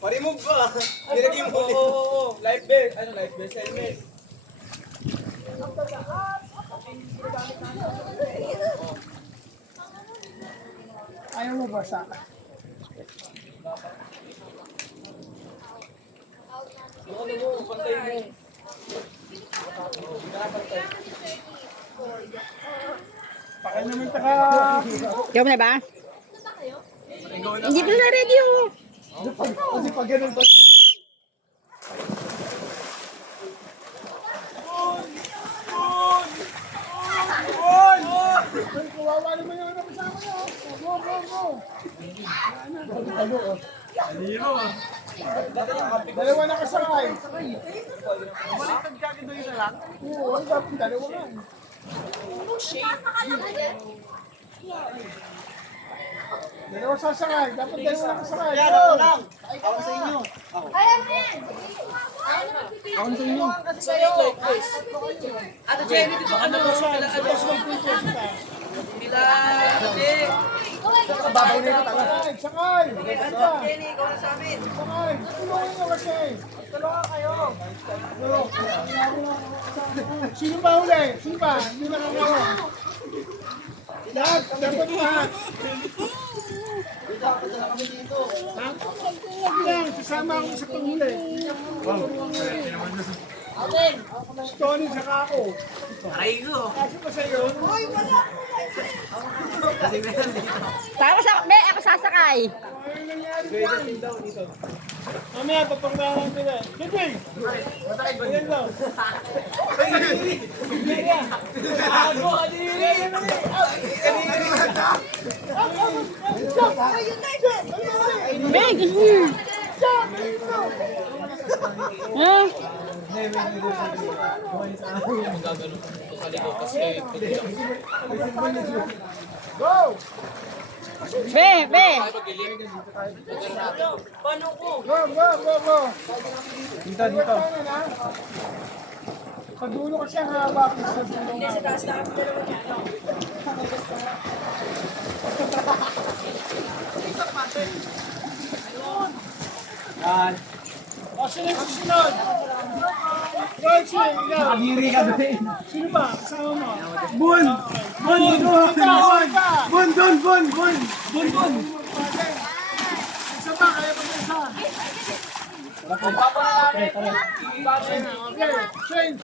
Pa-remove ba? Nilagay mo ulit. Oo. Life vest. Ano life vest? Helmet. Ayaw mo basa. Ano mo? Pantay mo. Pakay naman taka. Ikaw na ba? Hindi pa na ready yung... Kasi pag ganun pa. Ay, kawawa naman yung ano kasama niyo. Go, go, go. Dalawa na kasakay. Baliktad ka akin doon isa lang? Oo, ang dapat dalawa nga. Dalawa sasakay. Dapat dalawa na kasakay. Go! Ako sa inyo. Ako sa inyo. Ate Jenny, dito ka na po sa Babaw na ito talaga. Sakay! Jenny, ikaw na sa amin. Sakay! Tulungan nyo kasi! Tulungan kayo! Sino ba huli? Sino ba? Hindi na kayo. Lahat! Dapat lahat! Huwag lang! Sasama ako sa panghuli. Si Tony, saka ako. Aray ko. Kasi pa sa'yo. Tapos ako, may ako sasakay. Ano nangyari dyan? Mamaya, papanggalan sila. Sige! Ayan lang. Ako, kadiri. Meg! Ha? Go! Be! Paano ko? Go, go, go, go! Dito, dito. Sa dulo kasi ang haba. Hindi, sa taas na kami dalawa niya. Yan. O, sino yung susunod? Right, sino? Ikaw. Kadiri ka din. Sino ba? Kasama mo? Bun! Bun! Bun! Bun! Bun! Bun! Bun! Bun! Bun! Isa pa, kaya pa isa. Okay, change.